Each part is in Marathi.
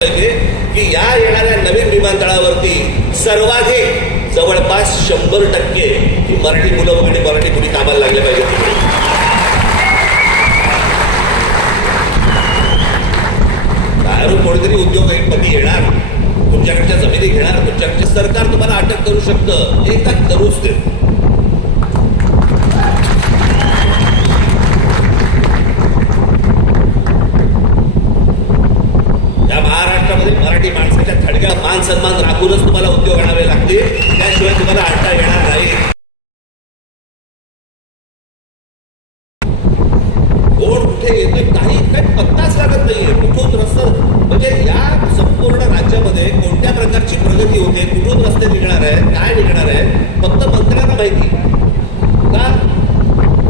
की या येणाऱ्या नवीन विमानतळावरती सर्वाधिक जवळपास शंभर टक्के ही मराठी मुलं आणि मराठी मुली कामाला लागले पाहिजे. बाहेरून कोणीतरी उद्योगपती येणार तुमच्याकडच्या जमिनी घेणार तुमच्याकडचे सरकार तुम्हाला अटक करू शकतं. एकदा करूच ते या महाराष्ट्रामध्ये मराठी माणसाच्या थडग्या मान सन्मान राखूनच तुम्हाला उद्योग आणावे लागतील. त्याशिवाय तुम्हाला आणता येणार नाही. कोण कुठे येतोय काही काही पत्ताच लागत नाहीये. कुठून रस्ता म्हणजे या संपूर्ण राज्यामध्ये कोणत्या प्रकारची प्रगती होते कुठून रस्ते निघणार आहेत काय निघणार आहे फक्त मंत्र्यांना माहिती. का?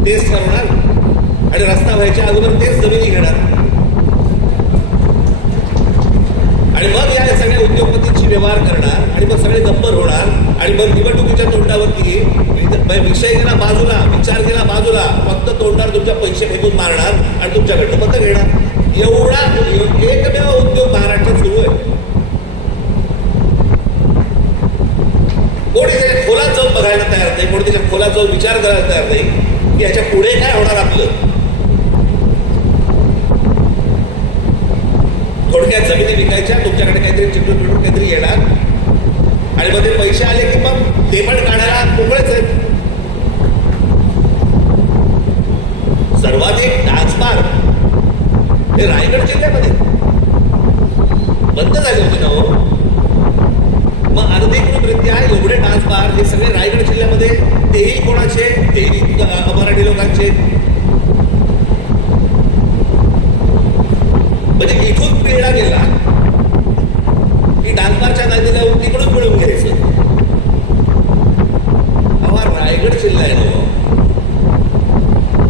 तेच ठरवणार आणि रस्ता व्हायच्या अगोदर तेच जमिनी घेणार. आणि मग या सगळ्या उद्योगपतींशी व्यवहार करणार आणि मग सगळे गप्पर होणार आणि मग निवडणुकीच्या तोंडावरती विषय गेला बाजूला विचार गेला बाजूला फक्त तोंडावर तुमच्या पैसे फेकून मारणार आणि तुमच्याकडनं मतं घेणार. एवढा एकमेव उद्योग महाराष्ट्रात सुरू आहे. कोणी त्याच्या खोलात जाऊन बघायला तयार नाही कोणी त्याच्या खोलात जाऊन विचार करायला तयार नाही की याच्यापुढे काय होणार आपलं? थोडक्यात जमिनी विकायच्या तुमच्याकडे काहीतरी चिटून पिटून काहीतरी येणार. आणि मग ते पैसे आले की मग ते पण काढायला मोकळेच आहेत. सर्वाधिक डान्सबार हे रायगड जिल्ह्यामध्ये. बंद झाले होते ना हो. मग अनधिकृतरित्या एवढे डान्सबार हे सगळे रायगड जिल्ह्यामध्ये तेही कोणाचे? तेही मराठी लोकांचे. म्हणजे इथून प्रेरणा गेला की डान्सबारच्या नादीला तिकडून मिळून घ्यायचं. अहो रायगड जिल्हा आहे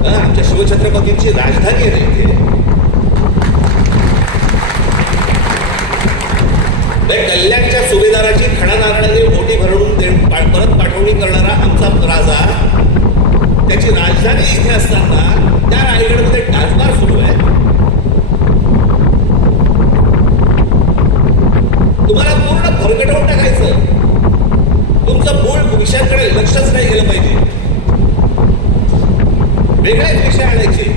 ना आमच्या शिवछत्रपतींची राजधानी आहे इथे. म्हणजे कल्याणच्या सुभेदाराची खडा नारळाने मोठी भरवून दे परत पाठवणी करणारा आमचा राजा त्याची राजधानी इथे असताना त्या रायगडमध्ये डान्सबार सुरू आहे. तुम्हाला पूर्ण भरगटवून टाकायचं. तुमचं मूळ विषयाकडे लक्षच नाही गेलं पाहिजे. वेगळेच विषय आणायचे.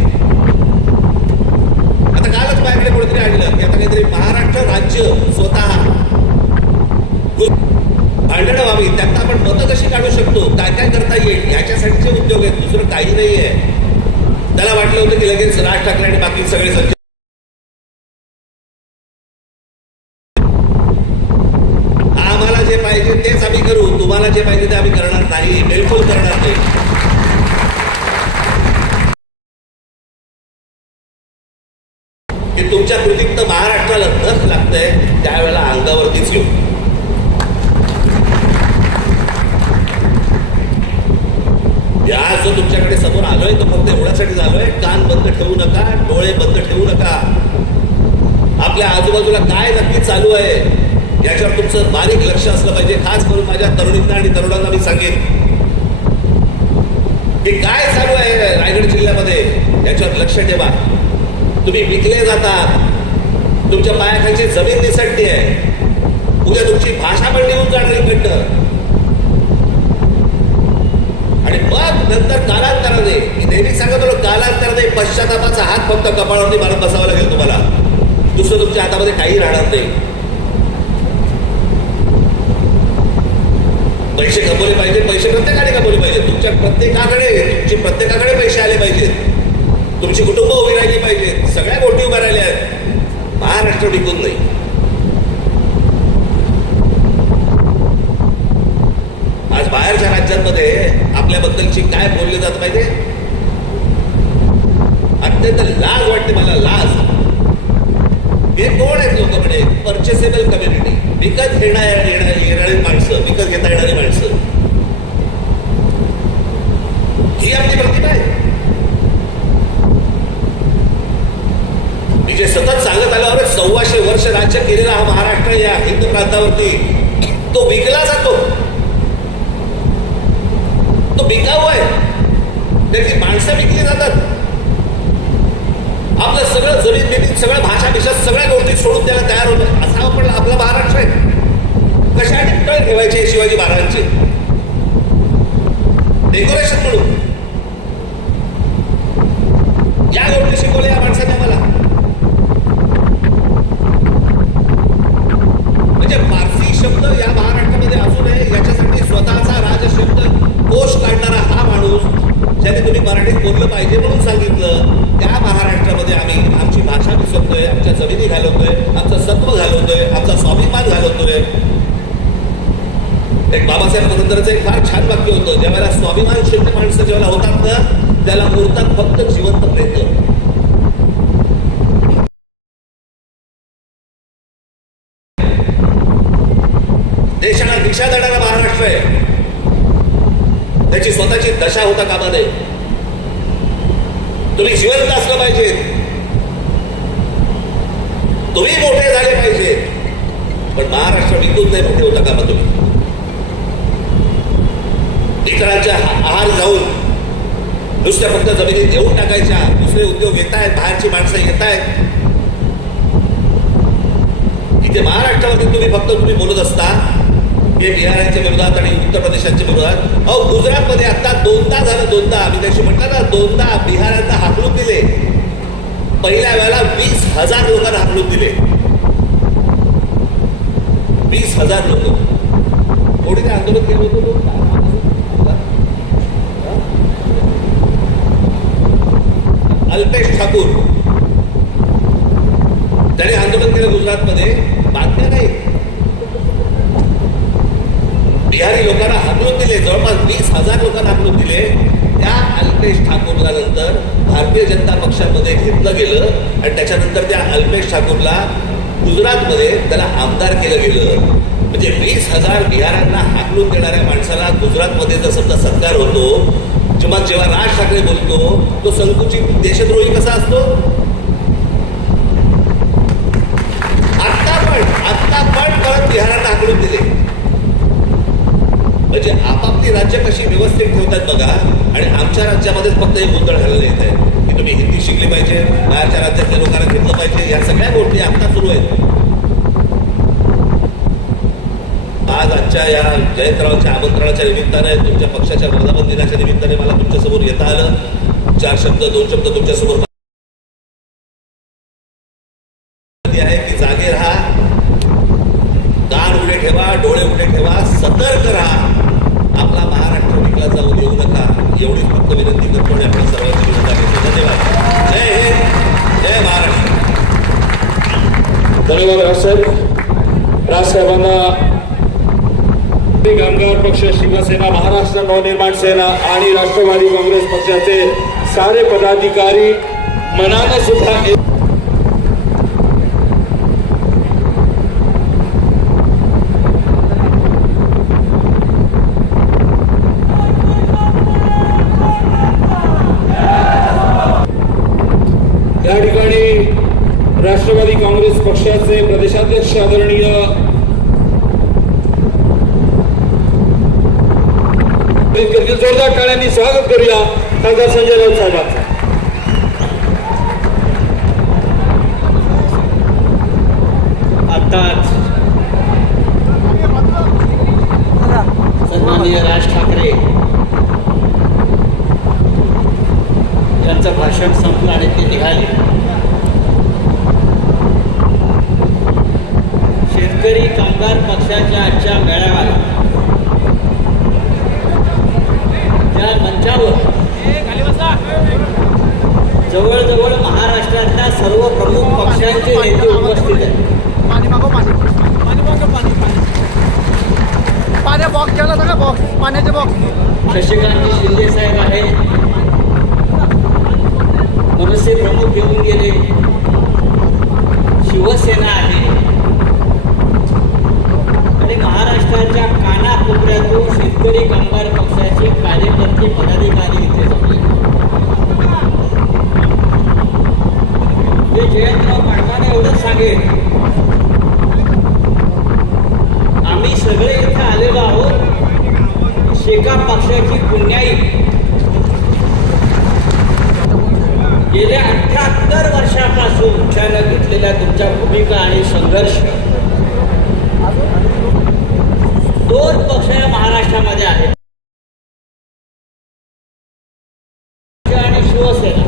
आता कालच माझ्याकडे कोणीतरी आणलं की आता काहीतरी महाराष्ट्र राज्य स्वतः भांडणं व्हावी. त्यात आपण मतं कशी काढू शकतो? काय काय करता येईल? याच्यासाठीचे उद्योग आहेत. दुसरं काही नाही आहे त्याला वाटलं होतं की लगेच राज ठाकरे आणि बाकी सगळे सज्ज आम्हाला जे पाहिजे तेच आम्ही करू तुम्हाला जे पाहिजे ते आम्ही करणार नाही बिलकुल करणार नाही. की तुमच्या कृतीत तर महाराष्ट्राला नख लागतंय त्यावेळेला अंगावरतीच येऊ. या जो तुमच्याकडे समोर आलोय तो फक्त एवढ्यासाठी झालोय कान बंद ठेवू नका डोळे बंद ठेवू नका. आपल्या आजूबाजूला काय नक्की चालू आहे? याच्यावर तुमचं बारीक लक्ष असलं पाहिजे. खास करून माझ्या तरुणींना आणि तरुणांना मी सांगेन. की काय चालू आहे रायगड जिल्ह्यामध्ये? याच्यावर लक्ष ठेवा. तुम्ही विकले जातात. तुमच्या पायाखालची जमीन निसटते. आहे उद्या तुमची भाषा पण निघून जाणार इकडनं. आणि मग नंतर कालांतराने मी नेहमी सांगत होतो कालांतराने पश्चातापाचा हात फक्त कपाळावरती मारत बसावा लागेल तुम्हाला. दुसरं तुमच्या हातामध्ये काही राहणार नाही. पैसे कमवले पाहिजे पैसे प्रत्येकाने कमवले पाहिजे. तुमच्या प्रत्येकाकडे तुमचे प्रत्येकाकडे पैसे आले पाहिजेत. तुमची कुटुंब उभी राहिली पाहिजेत. सगळ्या गोष्टी उभ्या राहिल्या आहेत. महाराष्ट्र टिकून नाही. आज बाहेरच्या राज्यांमध्ये आपल्याबद्दलची काय बोलले जात पाहिजे? अत्यंत लाज वाटते मला लाज. हे कोण आहेत लोक म्हणजे परचेसेबल कम्युनिटी विकत घेणार येणारी माणसं विकत घेता येणारी माणसं. ही आपली प्रतिभा आहे. मी जे सतत सांगत आलो अरे सव्वाशे वर्ष राज्य केलेला हा महाराष्ट्र या हिंद प्रांतावरती तो विकला जातो. तो विकाऊ आहे. त्याची माणसं विकली जातात. आपलं सगळं जमीन बिमीन सगळ्या भाषा भिषा सगळ्या गोष्टी सोडून द्यायला तयार होतं असा आपण आपला महाराष्ट्र आहे. कशाने तळ ठेवायचे शिवाजी महाराजांचे? डेकोरेशन म्हणून. या गोष्टी शिकवले या माणसाने आम्हाला. म्हणजे फारसी शब्द या महाराष्ट्रामध्ये असू नये याच्यासाठी स्वतःचा राजशब्द कोश काढणारा हा माणूस ज्याने तुम्ही मराठीत बोललं पाहिजे म्हणून सांगितलं त्या महाराष्ट्रामध्ये आम्ही आमची भाषा विसरतोय आमच्या जमिनी घालवतोय आमचं सत्व घालवतोय आमचा स्वाभिमान घालवतोय. एक बाबासाहेब पुरंदरचं एक फार छान वाक्य होतं ज्यावेळेला स्वाभिमान शून्य माणसं ज्यावेळेला होतात ना त्याला मुहूर्तात फक्त जिवंत मिळतं. देशाला दिशा देणारा त्याची स्वतःची दशा होता कामा नये तुम्ही जिवंत असलं पाहिजे. तुम्ही मोठे झाले पाहिजे. पण महाराष्ट्र विकून नाही मोठे होता कामा तुम्ही. इतरांच्या आहार जाऊन नुसत्या फक्त जमिनीत देऊन टाकायच्या दुसरे उद्योग येत आहेत बाहेरची माणसं येत आहेत इथे महाराष्ट्रामध्ये तुम्ही फक्त तुम्ही बोलत असता हे बिहाराच्या विरोधात आणि उत्तर प्रदेशाच्या विरोधात अहो गुजरातमध्ये आता दोनदा झालं दोनदा. मी त्याशी म्हटलं ना दोनदा बिहारांना हाकलून दिले. पहिल्या वेळेला वीस हजार लोकांना हाकलून दिले. वीस हजार लोक. कोणी ते आंदोलन केलं होतं? अल्पेश ठाकूर. त्याने आंदोलन केलं गुजरातमध्ये. बातम्या नाही बिहारी लोकांना हाकलून दिले जवळपास वीस हजार लोकांना हाकलून दिले. त्या अल्पेश ठाकूरला नंतर भारतीय जनता पक्षामध्ये घेतलं गेलं आणि त्याच्यानंतर त्या अल्पेश ठाकूरला गुजरातमध्ये त्याला आमदार केलं गेलं. म्हणजे वीस हजार बिहारांना हाकलून देणाऱ्या माणसाला गुजरातमध्ये जर समजा सत्कार होतो जेव्हा जेव्हा राज ठाकरे बोलतो तो संकुचित देशद्रोही कसा असतो? आत्ता पण आत्ता पण परत बिहारांना हाकलून दिले. म्हणजे आपापली राज्य कशी व्यवस्थित ठेवतात बघा आणि आमच्या राज्यामध्येच फक्त हे गोंधळ घालले येत आहे की तुम्ही हिंदी शिकली पाहिजे बाहेरच्या राज्यातल्या लोकांना घेतलं पाहिजे या सगळ्या गोष्टी आता सुरू आहेत. आज आजच्या या जयंतरावच्या आमंत्रणाच्या निमित्ताने तुमच्या पक्षाच्या वर्धापन दिनाच्या निमित्ताने मला तुमच्यासमोर येता आलं. चार शब्द दोन शब्द तुमच्यासमोर आहे की जागे राहा. कान उडे ठेवा डोळे उडे ठेवा सतर्क राहा. महाराष्ट्र जाऊन येऊ नका. एवढीच फक्त विनंती करतो आणि आपल्या सर्वांची विनंती घेतो धन्यवाद. जय हिंद. जय महाराष्ट्र. धन्यवाद राजसाहेब राजसाहेबांना कामगार पक्ष शिवसेना महाराष्ट्र नवनिर्माण सेना आणि राष्ट्रवादी काँग्रेस पक्षाचे सारे पदाधिकारी मनानं सुद्धा एक- या ठिकाणी राष्ट्रवादी काँग्रेस पक्षाचे प्रदेशाध्यक्ष आदरणीय जोरदार टाळ्यांनी स्वागत करूया खासदार संजय राऊत साहेबांचं. आताच सन्माननीय राज ठाकरे यांचं भाषण संपलं आणि ते निघाले. शेतकरी कामगार पक्षाच्या आजच्या मेळाव्याला त्या मंचावर जवळजवळ महाराष्ट्रातल्या सर्व प्रमुख पक्षांचे नेते उपस्थित आहेत. बॉक्स बॉक्स पाण्याचे बॉक्स शशिकांत शिंदे साहेब आहेत. मनसे प्रमुख येऊन गेले. शिवसेना आहे. आणि महाराष्ट्राच्या कानाकोपऱ्यातून शेतकरी कामगार पक्षाचे कार्यकर्ते पदाधिकारी इथे जमले हे जयंतराव पाटलाने एवढंच सांगेल. आम्ही सगळे इथे आलेलो आहोत. शेका पक्षाची पुण्याई. गेल्या अठ्याहत्तर वर्षापासून पक्षानं घेतलेल्या तुमच्या भूमिका आणि संघर्ष दोन पक्ष या महाराष्ट्रामध्ये आहेत. आणि शिवसेना.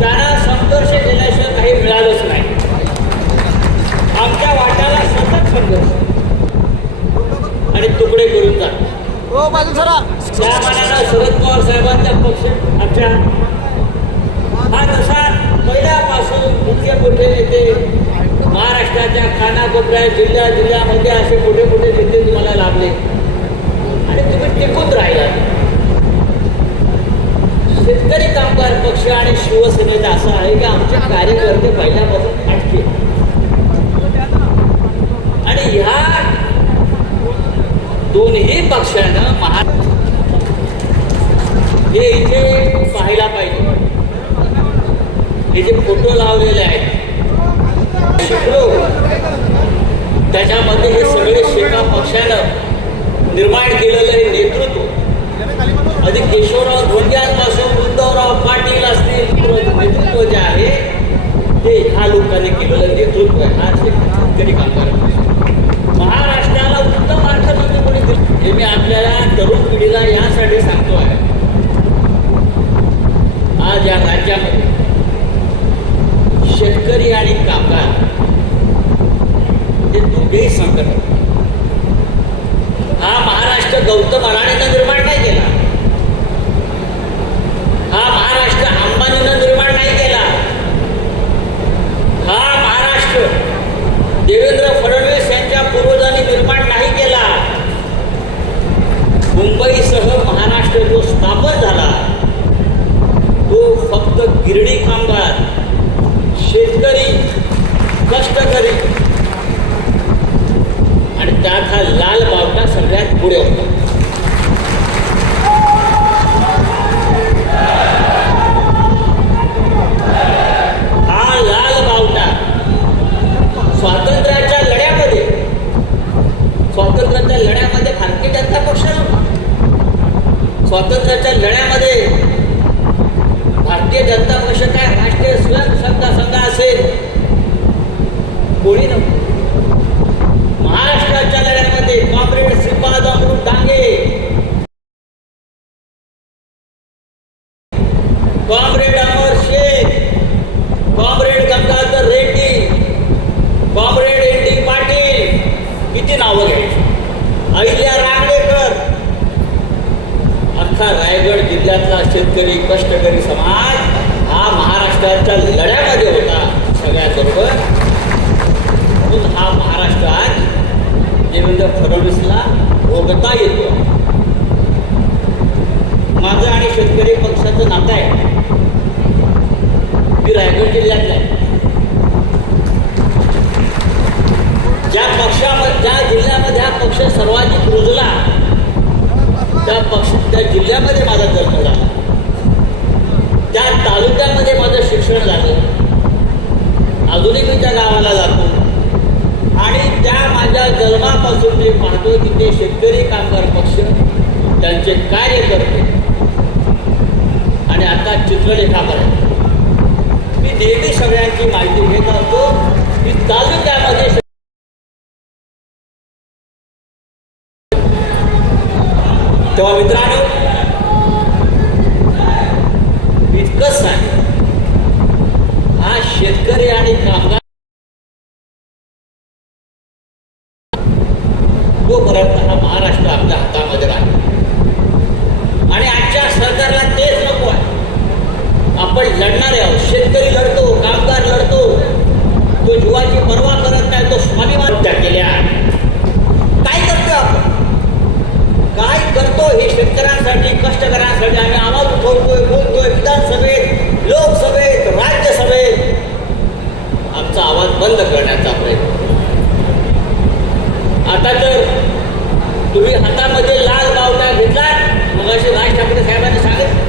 त्यांना संघर्ष केल्याशिवाय काही मिळालंच नाही. आमच्या वाट्याला सतत संघर्ष. आणि तुकडे करून जात हो त्या मानानं शरद पवार साहेबांचा पक्ष आमच्या. हा जसा पहिल्यापासून इतके मोठे नेते महाराष्ट्राच्या कानाकोपऱ्या जिल्ह्या जिल्ह्यामध्ये असे मोठे मोठे नेते तुम्हाला लाभले. आणि तुम्ही टिकून राहिला. शेतकरी कामगार पक्ष आणि शिवसेनेचा असं आहे की आमचे कार्यकर्ते पहिल्यापासून अटके आणि ह्या दोन्ही पक्षानं महा हे इथे पाहायला पाहिजे. हे जे फोटो लावलेले आहेत त्याच्यामध्ये हे सगळे शेका पक्षानं निर्माण केलेलं हे नेतृत्व. अधिक केशवराव धोंग्यांपासून उद्धवराव पाटील असतील नेतृत्व जे आहे ते ह्या लोकांनी केलेलं नेतृत्व आहे. हा शेतकरी कामगार महाराष्ट्राला उत्तम अर्थतंत्र कोणी दिलं? हे मी आपल्याला तरुण पिढीला यासाठी सांगतो आहे आज या राज्यामध्ये शेतकरी आणि कामगार. ते दोघेही संकट हा महाराष्ट्र गौतम अडाणीनं निर्माण नाही केला. हा महाराष्ट्र अंबानीनं निर्माण नाही केला. हा महाराष्ट्र देवेंद्र फडणवीस यांच्या पूर्वजांनी निर्माण नाही केला. मुंबईसह महाराष्ट्र जो स्थापन झाला तो फक्त गिरणी कामगार. शेतकरी कष्टकरी आणि त्यात हा लाल बावटा सगळ्यात पुढे होता हा लाल बावटा स्वातंत्र्याच्या लढ्यामध्ये स्वातंत्र्याच्या लढ्यामध्ये भारतीय जनता पक्ष नव्हता. स्वातंत्र्याच्या लढ्यामध्ये भारतीय जनता पक्ष काय राष्ट्रीय स्वयंसेवक संघ असेल कोणी नव्हतं महाराष्ट्राच्या लढ्यामध्ये comrade Shripad Amrit Dange comrade Amar Shaikh comrade Gangadhar Reddy comrade N D Patil किती नावं घ्यायची अहिल्या रांगडेकर अख्खा रायगड जिल्ह्यातला शेतकरी कष्टकरी समाज हा महाराष्ट्राच्या लढ्यामध्ये होता सगळ्याबरोबर म्हणून हा महाराष्ट्र आज देवेंद्र फडणवीसला भोगता येतो. माझं आणि शेतकरी पक्षाचं नातं आहे. मी रायगड जिल्ह्यातलं आहे. ज्या पक्षामध्ये ज्या जिल्ह्यामध्ये हा पक्ष सर्वाधिक रुजला त्या पक्ष त्या जिल्ह्यामध्ये माझा जन्म झाला. त्या तालुक्यामध्ये माझं शिक्षण झालं. अजूनही मी त्या गावाला जातो. आणि त्या माझ्या जन्मापासून मी पाहतो की ते शेतकरी कामगार पक्ष त्यांचे कार्य करते आणि आता चित्रलेखावर आहे. मी नेहमी सगळ्यांची माहिती घेत असतो की तालुक्यामध्ये तेव्हा मी इतकंच आहे हा शेतकरी आणि कामगार तोपर्यंत हा महाराष्ट्र आपल्या हातामध्ये राहील आणि आजच्या सरकारला तेच नको आहे आपण लढणारे आहोत शेतकरी लढतो कामगार लढतो तो जीवाची पर्वा करत नाही तो स्वाभिमान हत्या केल्या. काय करतो आपण? काय करतो हे शेतकऱ्यांसाठी कष्टकऱ्यांसाठी आम्ही आवाज उठवतोय बोलतोय. विधानसभेत लोकसभेत राज्यसभेत आमचा आवाज बंद करण्याचा प्रयत्न. आता तर तुम्ही हातामध्ये लाल बावटा घेतला मग असे राज ठाकरे साहेबांनी सांगितलं.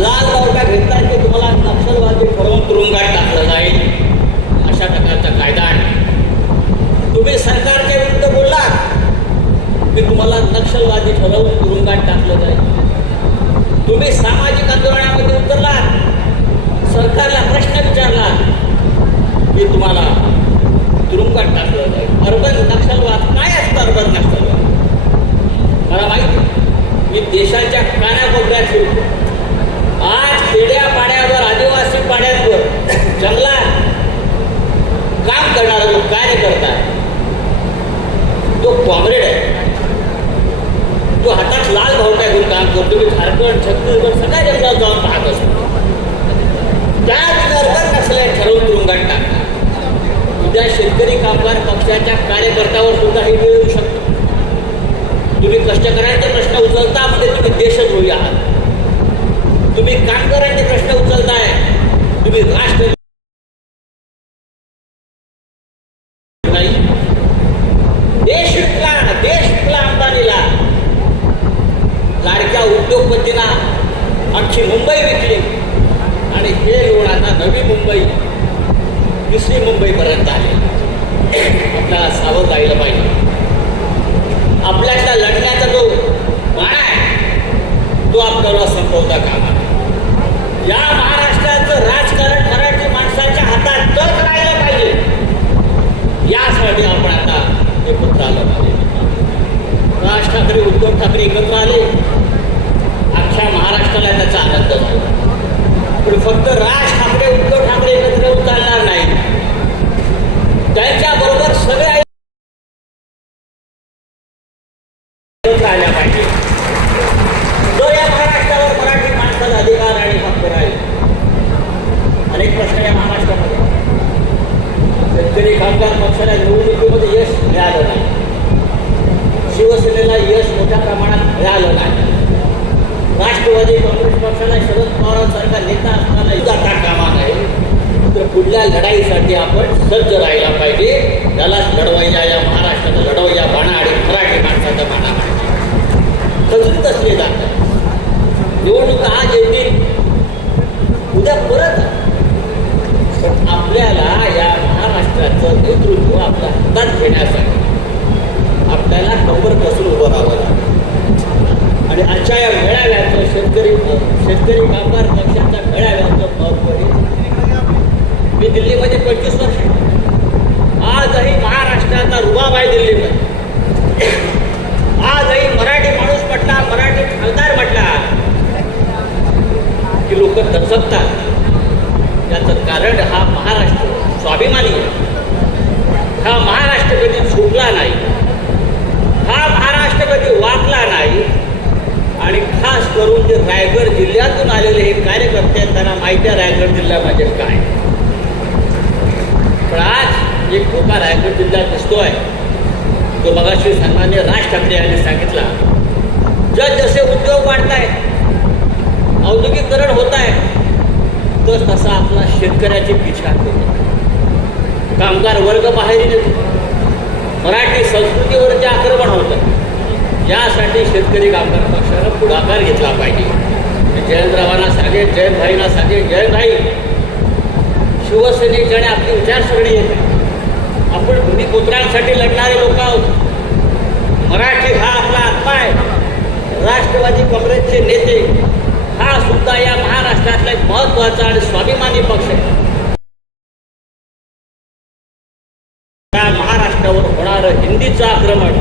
लाल बावटा घेतला ते तुम्हाला नक्षलवादी ठरवून तुरुंगात टाकलं जाईल. अशा प्रकारचा कायदा आणला. तुम्ही सरकारच्या विरुद्ध बोललात. मी तुम्हाला नक्षलवादी ठरवून तुरुंगात टाकलं जाईल. तुम्ही सामाजिक आंदोलनामध्ये उतरलात. सरकारला प्रश्न विचारला मी तुम्हाला तुरुंगात टाकलं जाईल. अर्बन नक्षलवाद काय असतं अर्बन नक्षलवाद? मला माहिती मी देशाच्या कानाकोपऱ्यात फिरतो. आज खेड्या पाड्यावर आदिवासी पाड्यांवर जंगलात काम करणारा जो कार्यकर्ता आहे तो कॉम्रेड आहे. तो हातात लाल भावटा घेऊन काम करतो. मी झारखंड छत्तीसगड सगळ्या जंगलात जाऊन पाहत असतो. त्या बरोबर नसल्या ठरवून तुरुंगात टाकणार उद्या शेतकरी कामगार पक्षाच्या कार्यकर्त्यावर सुद्धा हे वेळ येऊ शकतो. तुम्ही कष्टकऱ्यांचे प्रश्न उचलता म्हणजे तुम्ही देशद्रोही आहात. तुम्ही कामगारांचे प्रश्न उचलताय. तुम्ही राष्ट्र नाही देश विकला देश विकला अंबानीला लाडक्या उद्योगपतींना आमची मुंबई विकली. आणि हे लोण आता नवी मुंबई दुसरी मुंबईपर्यंत आले. आपल्याला सावध राहिलं पाहिजे. आपल्यातला लढण्याचा जो बाण आहे तो आपल्याला संपवता कामा या महाराष्ट्राचं राजकारण मराठी माणसाच्या हातात तच राहिलं पाहिजे. यासाठी आपण आता एकत्र आलं पाहिजे. राज ठाकरे उद्धव ठाकरे एकत्र आले. अख्ख्या महाराष्ट्राला त्याचा आनंद झाला पण फक्त राज ठाकरे उद्धव ठाकरे एकत्र येऊन चालणार नाही. त्यांच्याबरोबर सगळ्या आल्या पाहिजे. या महाराष्ट्रावर मराठी माणसाचा अधिकार आणि हक्क राहील? अनेक प्रश्न या महाराष्ट्रामध्ये शेतकरी कामगार पक्षाला निवडणुकीमध्ये यश मिळालं नाही. शिवसेनेला यश मोठ्या प्रमाणात मिळालं नाही. राष्ट्रवादी काँग्रेस पक्षाला शरद पवारांसारखा नेता असताना जाता कामा नाही तर पुढल्या लढाईसाठी आपण सज्ज राहायला पाहिजे. त्यालाच लढवायला या महाराष्ट्राचा लढवया बाणा आणि मराठी माणसाचा बाणा पाहिजे खचून असले जातात. निवडणूक आज येतील. उद्या परत. पण आपल्याला या महाराष्ट्राचं नेतृत्व आपल्या हातात घेण्यासाठी आपल्याला कंबर कसून उभं राहावं लागतं. आणि आजच्या या मेळाव्याचं शेतकरी शेतकरी कामगार पक्षाच्या मेळाव्याचं महत्त्व मी दिल्लीमध्ये पंचवीस वर्ष आजही महाराष्ट्राचा रुबाब आहे दिल्लीमध्ये. आजही मराठी माणूस म्हटला मराठी खासदार म्हटला की लोक दचकतात याचं कारण हा महाराष्ट्र स्वाभिमानी आहे हा महाराष्ट्र कधी झुकला नाही हा महाराष्ट्र कधी वाकला नाही आणि खास करून जे रायगड जिल्ह्यातून आलेले हे कार्यकर्ते आहेत त्यांना माहिती आहे रायगड जिल्हा म्हणजे काय पण आज एक धोका रायगड जिल्ह्यात दिसतोय. तो मगाशी सन्मान्य राज ठाकरे यांनी सांगितला जस जसे उद्योग वाढत आहेत औद्योगिकरण होत आहे तस तसा आपला शेतकऱ्याची पिछा होते. कामगार वर्ग बाहेर येतो मराठी संस्कृतीवरचे आक्रमण होतं. यासाठी शेतकरी कामगार पक्षानं पुढाकार घेतला पाहिजे. जयंतरावांना सांगेन जयंतभाईंना सांगेन जयंतभाई शिवसेनेच्याने आपली विचारसरणी येते आपण भूमिपुत्रांसाठी लढणारे लोक आहोत. मराठी हा आपला आत्मा आहे. राष्ट्रवादी काँग्रेसचे नेते हा सुद्धा या महाराष्ट्रातला एक महत्त्वाचा आणि स्वाभिमानी पक्ष आहे. महाराष्ट्रावर होणारं हिंदीचं आक्रमण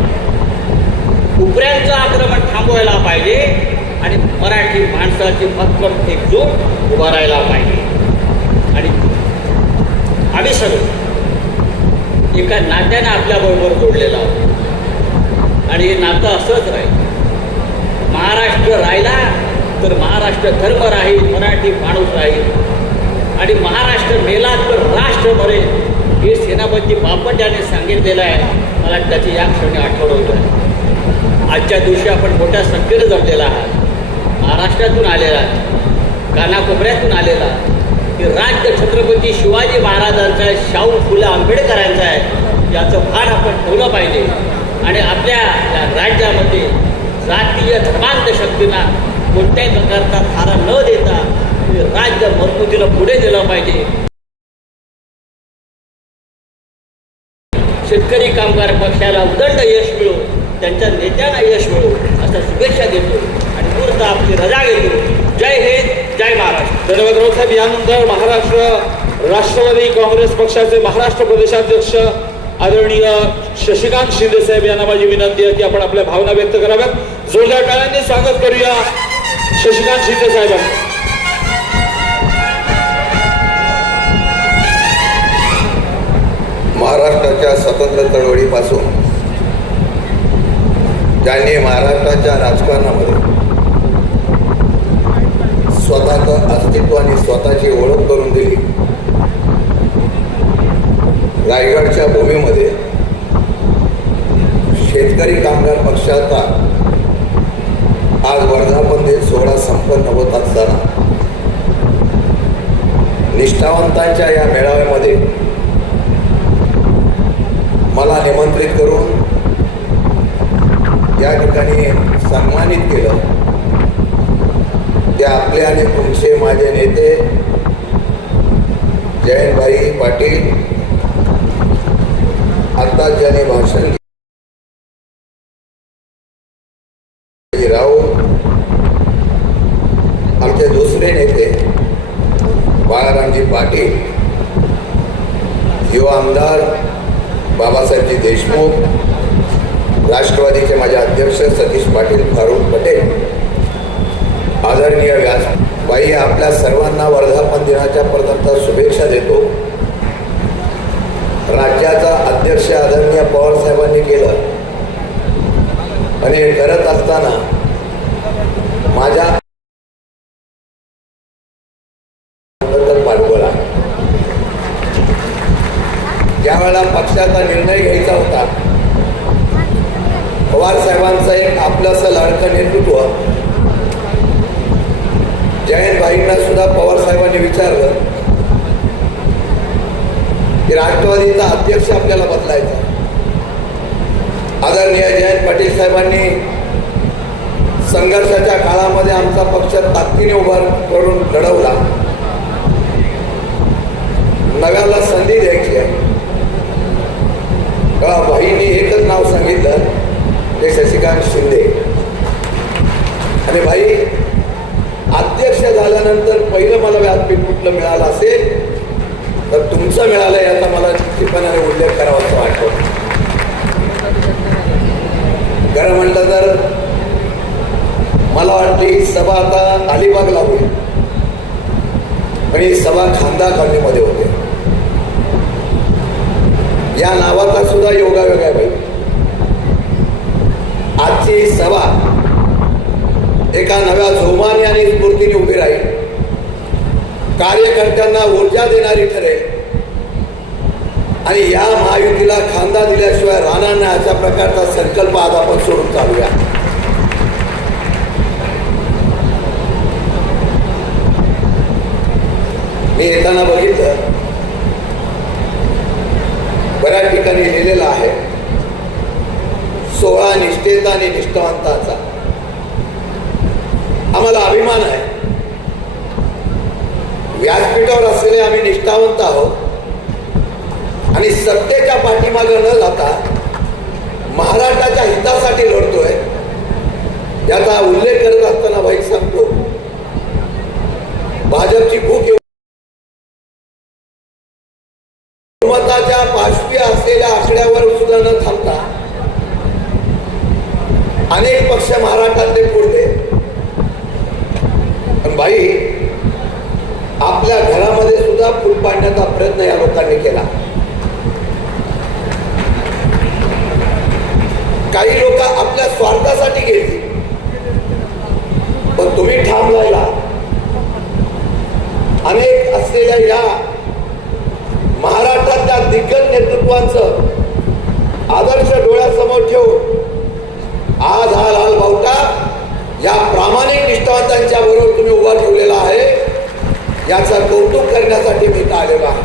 कुपऱ्यांचं आक्रमण थांबवायला पाहिजे. आणि मराठी माणसाची भक्कम एकजूट उभा राहायला पाहिजे. आणि आम्ही सगळं एका नात्याने आपल्याबरोबर जोडलेलं आहोत. आणि हे नातं असंच राहील. महाराष्ट्र राहिला तर महाराष्ट्र धर्म राहील मराठी माणूस राहील. आणि महाराष्ट्र मेला तर राष्ट्र मरेल हे सेनापती बापट याने सांगितलेलं आहे. मला त्याची या क्षणी आठवण होत आहे. आजच्या दिवशी आपण मोठ्या संख्येनं जमलेला आहात. महाराष्ट्रातून आलेला कानाकोपऱ्यातून आलेला की राज्य छत्रपती शिवाजी महाराजांचा आहे शाहू फुले आंबेडकरांचा आहे याचं भान आपण ठेवलं पाहिजे. आणि आपल्या या राज्यामध्ये जातीय धर्मांत शक्तींना कोणत्याही प्रकारचा थारा न देता हे राज्य मजबूतीला पुढे दिलं पाहिजे. शेतकरी कामगार पक्षाला उदंड यश मिळो त्यांच्या नेत्यांना यश मिळो अशा शुभेच्छा देतो. आणि मूर्त आपली रजा घेतो. जय हिंद जय महाराष्ट्र. धन्यवाद साहेब. यानंतर महाराष्ट्र राष्ट्रवादी काँग्रेस पक्षाचे महाराष्ट्र प्रदेशाध्यक्ष आदरणीय शशिकांत शिंदे साहेब यांना माझी विनंती आहे की आपण आपल्या भावना व्यक्त कराव्यात. जोरदार टाळ्यांनी स्वागत करूया शशिकांत शिंदे साहेबांचं महाराष्ट्राच्या स्वातंत्र्य चळवळीपासून ज्यांनी महाराष्ट्राच्या राजकारणामध्ये स्वतःचं अस्तित्व आणि स्वतःची ओळख करून दिली. रायगडच्या भूमीमध्ये शेतकरी कामगार पक्षाचा आज वर्धापन दिन सोहळा संपन्न होत असताना निष्ठावंतांच्या या मेळाव्यामध्ये मला निमंत्रित करून या ठिकाणी सन्मानित केलं. ते आपले आणि तुमचे माझे नेते जयंतभाई पाटील आता ज्याने भाषण राऊत आमचे दुसरे नेते बाळारामजी पाटील युवा आमदार बाबासाहेबजी देशमुख राष्ट्रवादीचे माझे अध्यक्ष सतीश पाटील फारुख पटेल आदरणीय व्यास बाई आपल्या सर्वांना वर्धापन दिनाच्या पर्यंत शुभेच्छा देतो. राज्याचा अध्यक्ष आदरणीय पवारसाहेबांनी केलं. आणि हे करत असताना माझ्या पाठबळ आहे ज्या वेळेला पक्षाचा निर्णय घ्यायचा होता पवार साहेबांचं एक आपलंसं लाडकं नेतृत्व जयंतभाईंना सुद्धा पवार साहेबांनी विचारलं की राष्ट्रवादीचा अध्यक्ष आपल्याला बदलायचा आदरणीय जयंत पाटील साहेबांनी संघर्षाच्या काळामध्ये आमचा पक्ष ताकदीने उभा करून लढवला नव्याला संधी द्यायची आहे का भाईने एकच नाव सांगितलं ते शशिकांत शिंदे आणि भाई अध्यक्ष झाल्यानंतर पहिलं मला व्यासपीठ कुठलं मिळालं असेल तर तुमचं मिळालं याचा मला टिपणाने उल्लेख करावासा वाटतो खरं म्हटलं तर मला वाटतं ही सभा आता अलिबागला होईल पण ही सभा खांदा कॉलनीमध्ये होते या नावाचा सुद्धा योगायोग आहे भाई आजची ही सभा एका नव्या जोमाने आणि स्फूर्तीने उभी राहील कार्यकर्त्यांना ऊर्जा देणारी ठरेल आणि या महायुतीला खांदा दिल्याशिवाय राहणार नाही अशा प्रकारचा संकल्प आज आपण सोडून चालूया मी येताना बघितलं बऱ्याच ठिकाणी लिहिलेलं आहे सोळा निष्ठेचा आणि निष्ठावंताचा. आम्हाला अभिमान आहे. व्यासपीठावर असलेले आम्ही निष्ठावंत आहोत. आणि सत्तेच्या पाठीमागे न जाता महाराष्ट्राच्या हितासाठी लढतोय. याचा उल्लेख करत असताना भाई सांगतो. भाजपची भूक मताच्या पाशवी असलेल्या आकड्यावर सुद्धा न थांबता अनेक पक्ष महाराष्ट्रातले फोडले पण बाई आपल्या घरामध्ये सुद्धा फूल पाडण्याचा प्रयत्न या लोकांनी केला काही लोक आपल्या स्वार्थासाठी गेली पण तुम्ही ठाम राहिला अनेक असलेल्या या महाराष्ट्रातल्या दिग्गज नेतृत्वांचं आदर्श डोळ्यासमोर ठेवून आज हा लाल बावटा या प्रामाणिक निष्ठावंतांच्या बरोबर तुम्ही उभा ठेवलेला आहे याचं कौतुक करण्यासाठी मी इथं आलेलो आहे.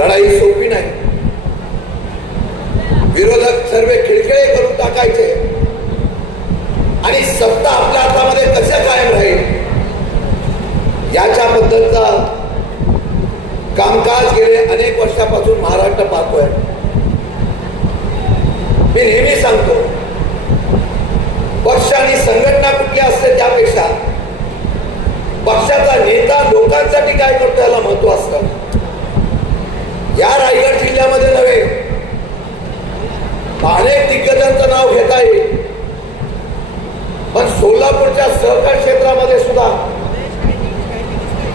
लढाई सोपी नाही. विरोधक सर्व खिळखिळे करून टाकायचे. आणि सत्ता आपल्या हातामध्ये कसं कायम राहील? याच्याबद्दलचा कामकाज गेले अनेक वर्षापासून महाराष्ट्र पाहतोय. मी नेहमी सांगतो पक्ष आणि संघटना कुठली असते त्यापेक्षा पक्षाचा नेता लोकांसाठी काय करतो याला महत्त्व असतं. या रायगड जिल्ह्यामध्ये नव्हे अनेक दिग्गजांचं नाव घेता येईल. पण सोलापूरच्या सहकार क्षेत्रामध्ये सुद्धा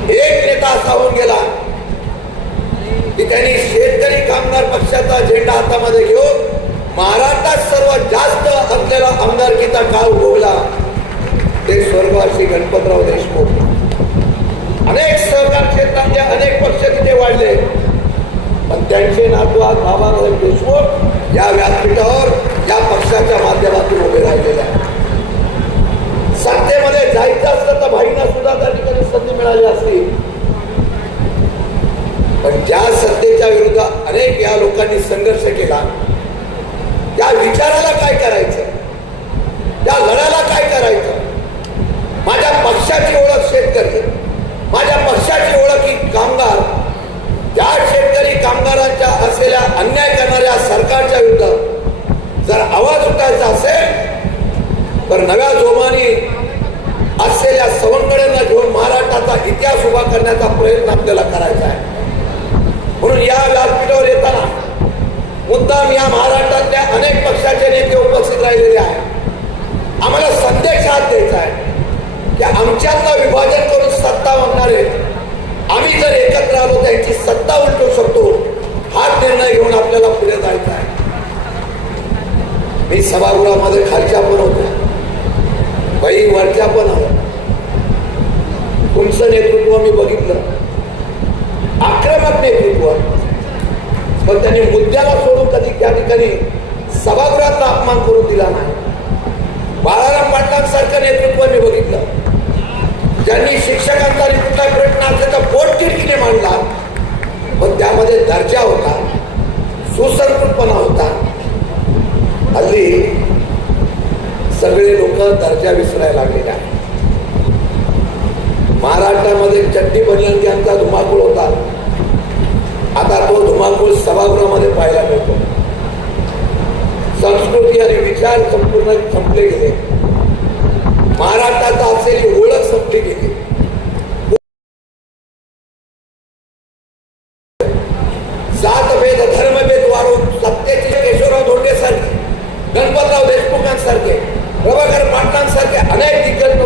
एक नेता असा होऊन गेला. की त्यांनी शेतकरी कामगार पक्षाचा झेंडा हातामध्ये घेऊन महाराष्ट्रात सर्वात जास्त असलेला आमदारकीचा काळ उभवला ते स्वर्गवासी गणपतराव देशमुख. अनेक सहकार क्षेत्रातले अनेक पक्ष तिथे वाढले. पण त्यांचे नातू आज बाबासाहेब देशमुख या व्यासपीठावर या पक्षाच्या माध्यमातून उभे राहिलेले आहेत. सत्तेमध्ये जायचं असलं तर भाईंना सुद्धा त्या ठिकाणी संधी मिळाली असती. पण ज्या सत्तेच्या विरोधात अनेक या लोकांनी संघर्ष केला त्या विचाराला काय करायचं? त्या लढ्याला काय करायचं? माझ्या पक्षाची ओळख शेतकरी माझ्या पक्षाची ओळख ही कामगार. त्या शेतकरी कामगारांच्या असलेल्या अन्याय करणाऱ्या सरकारच्या विरुद्ध जर आवाज उठायचा असेल तर नव्या जोमाने असलेल्या सवंगड्यांना घेऊन महाराष्ट्राचा इतिहास उभा करण्याचा प्रयत्न आपल्याला करायचा आहे म्हणून या व्यासपीठावर येताना मुद्दाम या महाराष्ट्रातल्या अनेक पक्षाचे नेते उपस्थित राहिलेले आहेत. आम्हाला संदेश हात द्यायचा आहे की आमच्यातलं विभाजन करून सत्ता मागणारे आम्ही जर एकत्र आलो त्यांची सत्ता उलटू शकतो हाच निर्णय घेऊन आपल्याला पुढे जायचा आहे. मी सभागृहामध्ये खालच्या पण होत्या बाई वरच्या पण आहे तुमचं नेतृत्व मी बघितलं. आक्रमक नेतृत्व. पण त्यांनी मुद्द्याला सोडून कधी त्या ठिकाणी सभागृहातला अपमान करून दिला नाही. बाळाराम पाटलांसारखं नेतृत्व मी बघितलं. ज्यांनी शिक्षकांचा कुठलाही प्रश्न असेल तर पोट खिडकीने मांडला. पण त्यामध्ये दर्जा होता सुसंस्कृतपणा होता. हल्ली सगळे लोक दर्जा विसरायला लागलेले आहेत. महाराष्ट्रामध्ये चट्टी बनियांचा धुमाकूळ होता. आता तो धुमाकूळ सभागृहामध्ये पाहायला मिळतो. संस्कृती आणि विचार संपूर्ण संपले गेले. महाराष्ट्राचा असलेली ओळख संपली पाटलांसारखे अनेक दिग्गज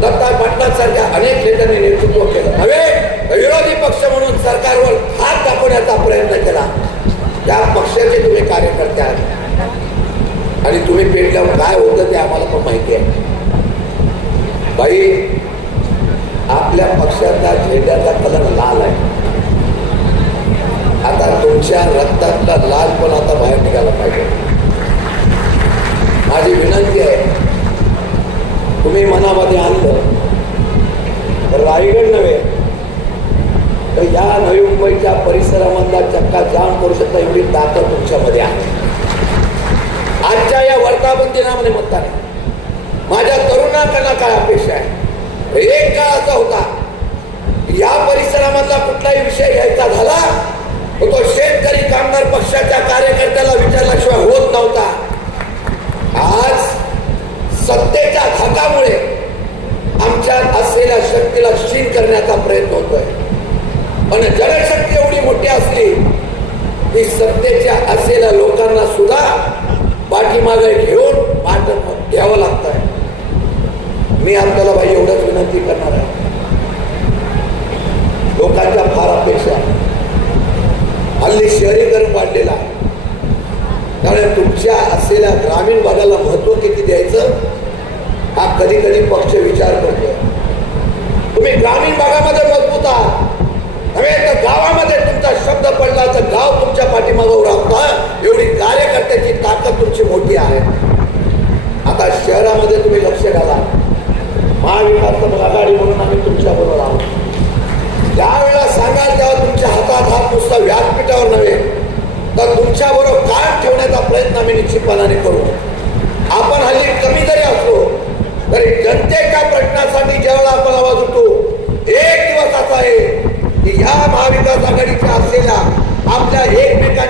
दत्ता पाटलांसारख्या अनेक नेत्यांनी नेतृत्व केलं. हवे विरोधी पक्ष म्हणून सरकारवर हात दाखवण्याचा प्रयत्न केला. त्या पक्षाचे तुम्ही कार्यकर्ते आहात. आणि तुम्ही पेटल्यावर काय होतं ते आम्हाला पण माहिती आहे. बाई आपल्या पक्षाचा झेंड्याचा कलर लाल आहे. आता तुमच्या रक्तातला लाल पण आता बाहेर निघाला पाहिजे. माझी विनंती आहे तुम्ही मनामध्ये आणलं तर रायगड नव्हे तर या नवी मुंबईच्या परिसरामधला चक्का जाम करू शकता एवढी ताकद तुमच्यामध्ये आहे. आजच्या या वर्धापन दिनामध्ये म्हणताना माझ्या तरुणांना काय अपेक्षा आहे? एक काळ असा होता. या परिसरामधला कुठलाही विषय घ्यायचा झाला तर तो शेतकरी कामगार पक्षाच्या कार्यकर्त्याला विचारल्याशिवाय होत नव्हता. आज सत्य सत्तेच्या धाकामुळे आमच्यात असलेल्या शक्तीला क्षीण करण्याचा प्रयत्न होतोय. पण जनशक्ती एवढी मोठी असली की सत्तेच्या असलेल्या लोकांना सुद्धा पाठीमागे घेऊन पाठ घ्यावं लागतंय. मी आपल्याला भाई एवढंच विनंती करणार आहे. लोकांच्या फार अपेक्षा हल्ली शहरीकरण वाढलेलं आहे. त्यामुळे तुमच्या असलेल्या ग्रामीण भागाला महत्त्व किती द्यायचं हा कधी कधी पक्ष विचार करतो. तुम्ही ग्रामीण भागामध्ये मजबूत आहात. नव्हे तर गावामध्ये तुमचा शब्द पडला तर गाव तुमच्या पाठीमागं राबता एवढी कार्यकर्त्याची ताकद तुमची मोठी आहे. आता शहरामध्ये तुम्ही लक्ष घाला. महाविकास आघाडी म्हणून आम्ही तुमच्या बरोबर आहोत. त्यावेळेला सांगाल तेव्हा तुमच्या हातात हात नुसता व्यासपीठावर नव्हे तर तुमच्याबरोबर कायम ठेवण्याचा प्रयत्न आम्ही निश्चितपणाने करू. आपण हल्ली कमी जरी तरी जनतेच्या प्रश्नासाठी ज्यावेळेला आपण आवाज उठतो एक दिवस असा आहे की ह्या महाविकास आघाडीच्या असलेल्या आपल्या एकमेकांच्या